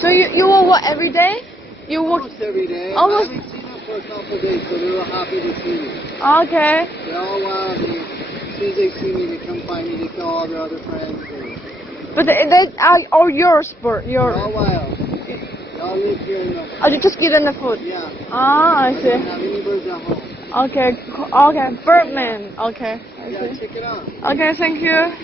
So you will work every day? You work almost every day. Almost. I haven't seen them for a couple of days, so they were happy to see me. Okay. They're all wild. As soon as they see me, they come find me. They tell all their other friends. But they are all yours, They're all wild. They all live here in the... Oh, you just give them the food? Yeah. Ah, I I see. don't have any birds at home. Okay, okay, Birdman. Okay, I Yeah, see. check it out. Okay, thank you.